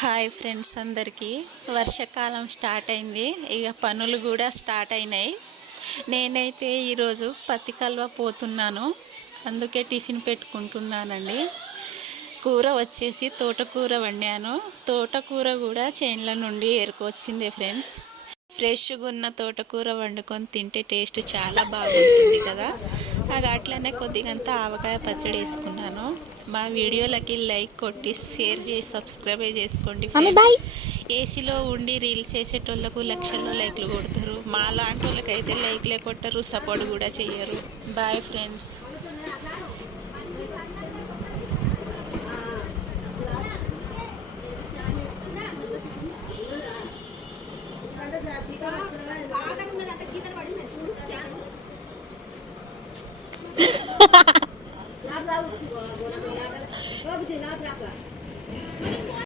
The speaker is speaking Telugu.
హాయ్ ఫ్రెండ్స్, అందరికీ వర్షాకాలం స్టార్ట్ అయింది. ఇక పనులు కూడా స్టార్ట్ అయినాయి. నేనైతే ఈరోజు పత్తి కల్వ పోతున్నాను, అందుకే టిఫిన్ పెట్టుకుంటున్నానండి. కూర వచ్చేసి తోటకూర వండాను. తోటకూర కూడా చేన్ల నుండి ఏరుకొచ్చింది ఫ్రెండ్స్. ఫ్రెష్గా ఉన్న తోటకూర వండుకొని తింటే టేస్ట్ చాలా బాగుంటుంది కదా. అట్లనే కొద్దిగంత ఆవకాయ పచ్చడి వేసుకున్నాను. మా వీడియోలకి లైక్ కొట్టి షేర్ చేసి సబ్స్క్రైబ్ చేసుకోండి ఫ్రెండ్స్. ఏసీలో ఉండి రీల్స్ చేసేటోళ్ళకు లక్షల్లో లైక్లు కొడతారు, మా లాంటి వాళ్ళకైతే లైక్లే కొట్టరు, సపోర్ట్ కూడా చెయ్యరు. Boy friends.